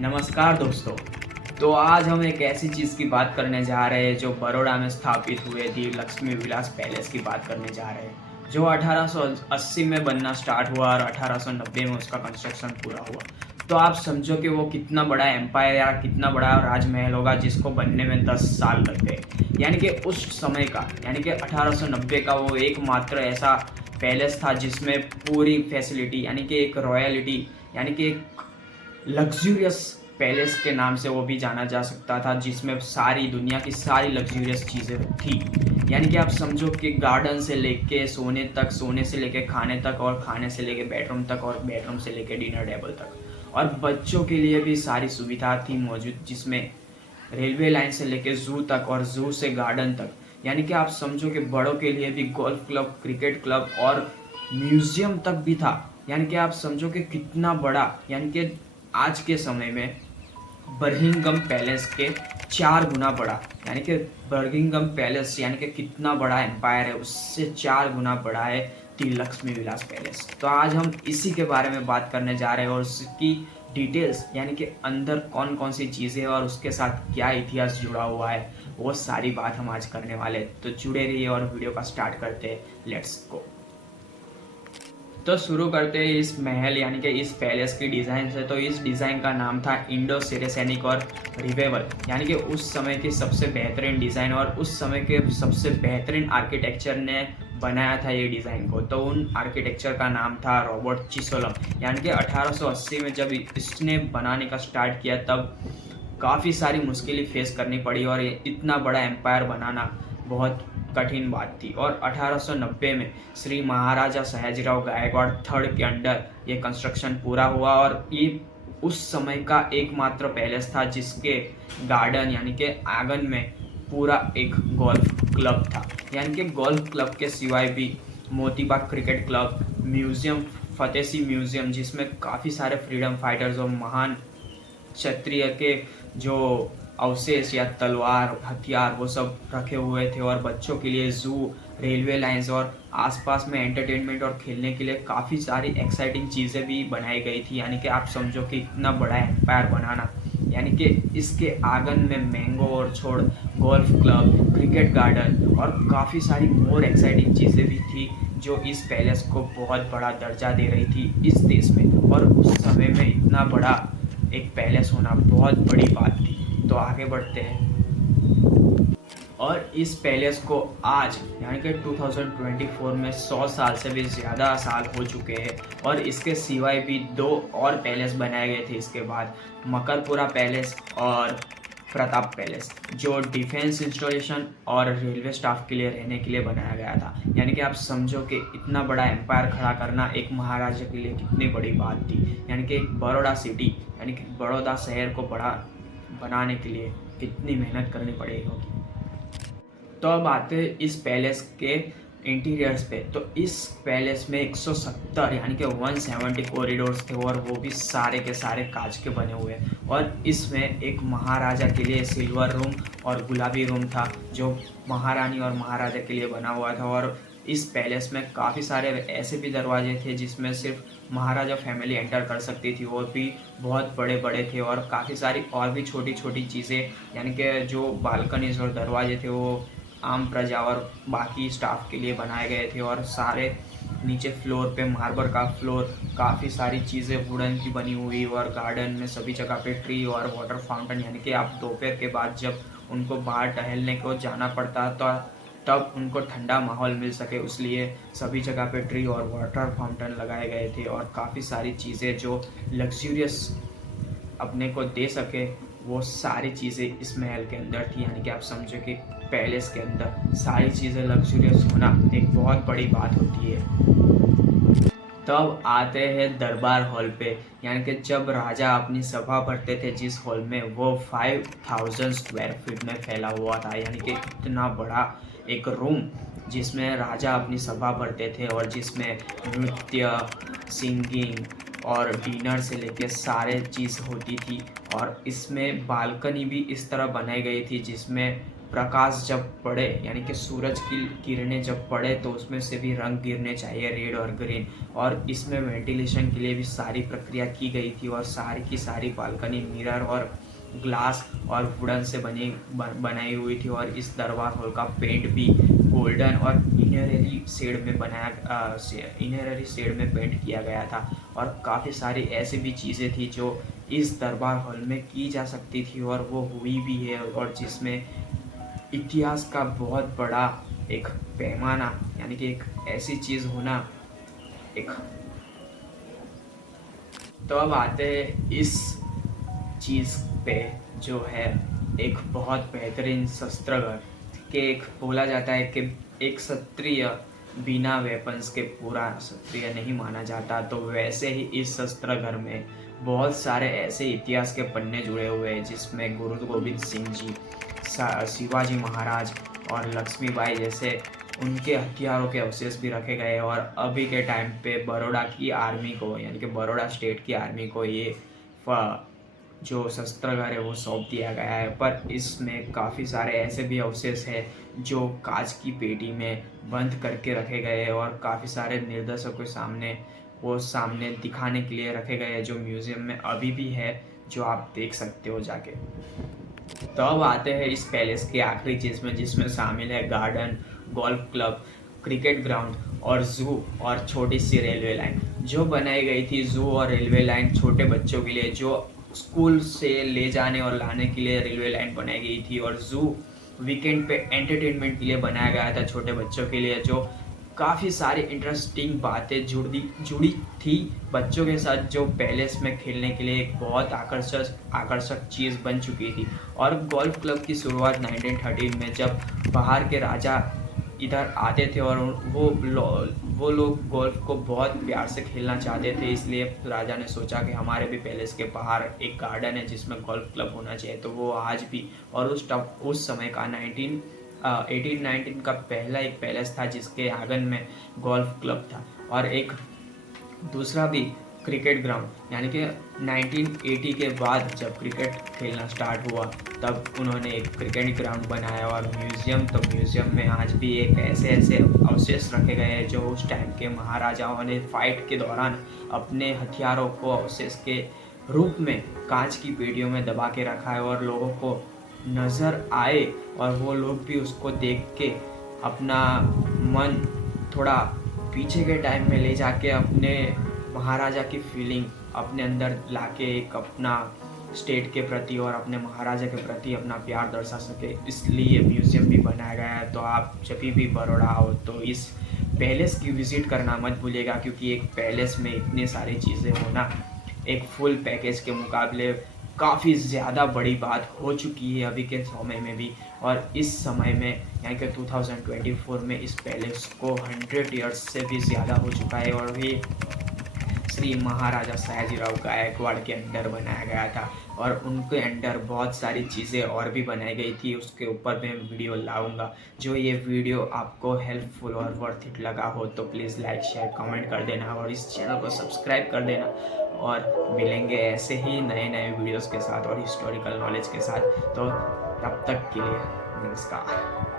नमस्कार दोस्तों। तो आज हम एक ऐसी चीज़ की बात करने जा रहे हैं जो बड़ौदा में स्थापित हुए थी, लक्ष्मी विलास पैलेस की बात करने जा रहे हैं, जो 1880 में बनना स्टार्ट हुआ और 1890 में उसका कंस्ट्रक्शन पूरा हुआ। तो आप समझो कि वो कितना बड़ा एम्पायर या कितना बड़ा राजमहल होगा जिसको बनने में 10 साल लग गए। यानी कि उस समय का, यानी कि 1890 का वो एकमात्र ऐसा पैलेस था जिसमें पूरी फैसिलिटी, यानी कि एक रॉयलिटी, यानी कि एक लग्जूरियस पैलेस के नाम से वो भी जाना जा सकता था, जिसमें सारी दुनिया की सारी लग्जूरियस चीज़ें थी। यानी कि आप समझो कि गार्डन से लेके सोने तक, सोने से लेके खाने तक, और खाने से लेके बेडरूम तक, और बेडरूम से लेके डिनर टेबल तक, और बच्चों के लिए भी सारी सुविधा थी मौजूद, जिसमें रेलवे लाइन से लेके ज़ू तक और ज़ू से गार्डन तक। यानी कि आप समझो कि बड़ों के लिए भी गोल्फ क्लब, क्रिकेट क्लब और म्यूज़ियम तक भी था। यानी कि आप समझो कि कितना बड़ा, यानी कि आज के समय में बर्मिंघम पैलेस के 4 गुना बड़ा, यानी कि बर्मिंघम पैलेस यानी कि कितना बड़ा एम्पायर है, उससे 4 गुना बड़ा है दी लक्ष्मी विलास पैलेस। तो आज हम इसी के बारे में बात करने जा रहे हैं और उसकी डिटेल्स, यानी कि अंदर कौन कौन सी चीज़ें और उसके साथ क्या इतिहास जुड़ा हुआ है, वो सारी बात हम आज करने वाले हैं। तो जुड़े रहिए और वीडियो का स्टार्ट करते हैं। Let's go. तो शुरू करते हैं इस महल, यानी कि इस पैलेस की डिज़ाइन से। तो इस डिज़ाइन का नाम था इंडो सिरेसेनिक और रिवेवल, यानी कि उस समय की सबसे बेहतरीन डिज़ाइन और उस समय के सबसे बेहतरीन आर्किटेक्चर ने बनाया था ये डिज़ाइन को। तो उन आर्किटेक्चर का नाम था रॉबर्ट चिसोलम। यानी कि 1880 में जब इसने बनाने का स्टार्ट किया तब काफ़ी सारी मुश्किलें फेस करनी पड़ी और ये इतना बड़ा एम्पायर बनाना बहुत कठिन बात थी। और 1890 में श्री महाराजा सयाजीराव गायकवाड़ थर्ड के अंडर ये कंस्ट्रक्शन पूरा हुआ और ये उस समय का एकमात्र पैलेस था जिसके गार्डन, यानी कि आंगन में पूरा एक गोल्फ क्लब था। यानी कि गोल्फ क्लब के सिवाय भी Motibagh cricket club, museum, Fateh Singh museum, जिसमें काफ़ी सारे फ्रीडम फाइटर्स और महान क्षत्रिय के जो अवशेष या तलवार, हथियार, वो सब रखे हुए थे, और बच्चों के लिए ज़ू, रेलवे लाइंस और आसपास में एंटरटेनमेंट और खेलने के लिए काफ़ी सारी एक्साइटिंग चीज़ें भी बनाई गई थी। यानी कि आप समझो कि इतना बड़ा एम्पायर बनाना, यानी कि इसके आंगन में मैंगो और छोड़, गोल्फ क्लब, क्रिकेट गार्डन और काफ़ी सारी मोर एक्साइटिंग चीज़ें भी थी जो इस पैलेस को बहुत बड़ा दर्जा दे रही थी इस देश में। और उस समय में इतना बड़ा एक पैलेस होना बहुत बड़ी बात थी। तो आगे बढ़ते हैं। और इस पैलेस को आज, यानी कि 2024 में 100 साल से भी ज़्यादा साल हो चुके हैं, और इसके सिवाय भी 2 और पैलेस बनाए गए थे इसके बाद, मकरपुरा पैलेस और प्रताप पैलेस, जो डिफेंस इंस्टॉलेशन और रेलवे स्टाफ के लिए रहने के लिए बनाया गया था। यानी कि आप समझो कि इतना बड़ा एम्पायर खड़ा करना एक महाराजा के लिए कितनी बड़ी बात थी। यानी कि एक बड़ौदा सिटी, यानी कि बड़ौदा शहर को बड़ा बनाने के लिए कितनी मेहनत करनी पड़ेगी होगी। तो अब आते हैं इस पैलेस के इंटीरियर्स पे। तो इस पैलेस में 170, यानी कि 170 कॉरिडोर्स थे, और वो भी सारे के सारे कांच के बने हुए। और इसमें एक महाराजा के लिए सिल्वर रूम और गुलाबी रूम था जो महारानी और महाराजा के लिए बना हुआ था। और इस पैलेस में काफ़ी सारे ऐसे भी दरवाजे थे जिसमें सिर्फ महाराजा फैमिली एंटर कर सकती थी, और भी बहुत बड़े बड़े थे। और काफ़ी सारी और भी छोटी छोटी चीज़ें, यानी कि जो बालकनीज और दरवाजे थे वो आम प्रजा और बाकी स्टाफ के लिए बनाए गए थे। और सारे नीचे फ्लोर पे मार्बल का फ्लोर, काफ़ी सारी चीज़ें वुडन की बनी हुई, और गार्डन में सभी जगह पे ट्री और वाटर फाउंटेन, यानी कि आप दोपहर के बाद जब उनको बाहर टहलने को जाना पड़ता तो तब उनको ठंडा माहौल मिल सके, इसलिए सभी जगह पे ट्री और वाटर फाउंटेन लगाए गए थे। और काफ़ी सारी चीज़ें जो लग्जूरियस अपने को दे सके, वो सारी चीज़ें इस महल के अंदर थी। यानी कि आप समझो कि पैलेस के अंदर सारी चीज़ें लग्जूरियस होना एक बहुत बड़ी बात होती है। तब आते हैं दरबार हॉल पे, यानी कि जब राजा अपनी सभा भरते थे जिस हॉल में, वो 5000 स्क्वायर फीट में फैला हुआ था। यानी कि इतना बड़ा एक रूम जिसमें राजा अपनी सभा भरते थे, और जिसमें नृत्य, सिंगिंग और डिनर से लेके सारे चीज़ होती थी। और इसमें बालकनी भी इस तरह बनाई गई थी जिसमें प्रकाश जब पड़े यानी कि सूरज की किरणें जब पड़े तो उसमें से भी रंग गिरने चाहिए, रेड और ग्रीन। और इसमें वेंटिलेशन के लिए भी सारी प्रक्रिया की गई थी और सारी की सारी बालकनी मिरर और ग्लास और वुडन से बनाई हुई थी। और इस दरबार हॉल का पेंट भी गोल्डन और इनररी शेड में पेंट किया गया था। और काफ़ी सारी ऐसी भी चीज़ें थी जो इस दरबार हॉल में की जा सकती थी और वो हुई भी है, और जिसमें इतिहास का बहुत बड़ा एक पैमाना यानी कि एक ऐसी चीज़ होना एक। तो अब आते हैं इस चीज़ पे जो है एक बहुत बेहतरीन शस्त्रघर के एक बोला जाता है कि एक क्षत्रिय बिना वेपन्स के पूरा क्षत्रिय नहीं माना जाता। तो वैसे ही इस शस्त्र घर में बहुत सारे ऐसे इतिहास के पन्ने जुड़े हुए हैं जिसमें गुरु गोविंद सिंह जी, शिवाजी महाराज और लक्ष्मीबाई जैसे उनके हथियारों के अवशेष भी रखे गए। और अभी के टाइम पे बड़ौदा की आर्मी को यानी कि बड़ौदा स्टेट की आर्मी को ये जो शस्त्रागार है वो सौंप दिया गया है। पर इसमें काफ़ी सारे ऐसे भी अवशेष हैं जो कांच की पेटी में बंद करके रखे गए हैं और काफ़ी सारे निर्देशकों के सामने दिखाने के लिए रखे गए हैं, जो म्यूज़ियम में अभी भी है, जो आप देख सकते हो जाके। तो अब आते हैं इस पैलेस की आखिरी चीज़ में, जिसमें शामिल है garden, golf club, cricket ground और जू और छोटी सी रेलवे लाइन जो बनाई गई थी। जू और रेलवे लाइन छोटे बच्चों के लिए, जो स्कूल से ले जाने और लाने के लिए रेलवे लाइन बनाई गई थी। और जू वीकेंड पे एंटरटेनमेंट के लिए बनाया गया था छोटे बच्चों के लिए, जो काफ़ी सारी इंटरेस्टिंग बातें जुड़ी थी बच्चों के साथ, जो पैलेस में खेलने के लिए एक बहुत आकर्षक चीज़ बन चुकी थी। और गोल्फ क्लब की शुरुआत 1913 में जब बाहर के राजा इधर आते थे और वो लोग गोल्फ को बहुत प्यार से खेलना चाहते थे, इसलिए राजा ने सोचा कि हमारे भी पैलेस के बाहर एक गार्डन है जिसमें गोल्फ क्लब होना चाहिए। तो वो आज भी, और उस समय का 1819 का पहला एक पैलेस था जिसके आंगन में गोल्फ क्लब था। और एक दूसरा भी क्रिकेट ग्राउंड यानी कि 1980 के बाद जब क्रिकेट खेलना स्टार्ट हुआ तब उन्होंने एक क्रिकेट ग्राउंड बनाया। और म्यूज़ियम में आज भी एक ऐसे अवशेष रखे गए हैं जो उस टाइम के महाराजाओं ने फाइट के दौरान अपने हथियारों को अवशेष के रूप में कांच की पेटियों में दबा के रखा है, और लोगों को नज़र आए और वो लोग भी उसको देख के अपना मन थोड़ा पीछे के टाइम में ले जाके अपने महाराजा की फीलिंग अपने अंदर लाके एक अपना स्टेट के प्रति और अपने महाराजा के प्रति अपना प्यार दर्शा सके, इसलिए म्यूज़ियम भी बनाया गया है। तो आप जब भी बड़ौदा आओ तो इस पैलेस की विज़िट करना मत भूलिएगा, क्योंकि एक पैलेस में इतनी सारी चीज़ें होना एक फुल पैकेज के मुकाबले काफ़ी ज़्यादा बड़ी बात हो चुकी है अभी के समय में भी। और इस समय में यानी कि 2024 में इस पैलेस को 100 ईयर्स से भी ज़्यादा हो चुका है, और ये श्री महाराजा सयाजीराव गायकवाड़ के अंडर बनाया गया था। और उनके अंडर बहुत सारी चीज़ें और भी बनाई गई थी, उसके ऊपर मैं वीडियो लाऊंगा। जो ये वीडियो आपको हेल्पफुल और वर्थ इट लगा हो तो प्लीज़ लाइक शेयर कमेंट कर देना और इस चैनल को सब्सक्राइब कर देना। और मिलेंगे ऐसे ही नए वीडियोस के साथ और हिस्टोरिकल नॉलेज के साथ। तो तब तक के लिए नमस्कार।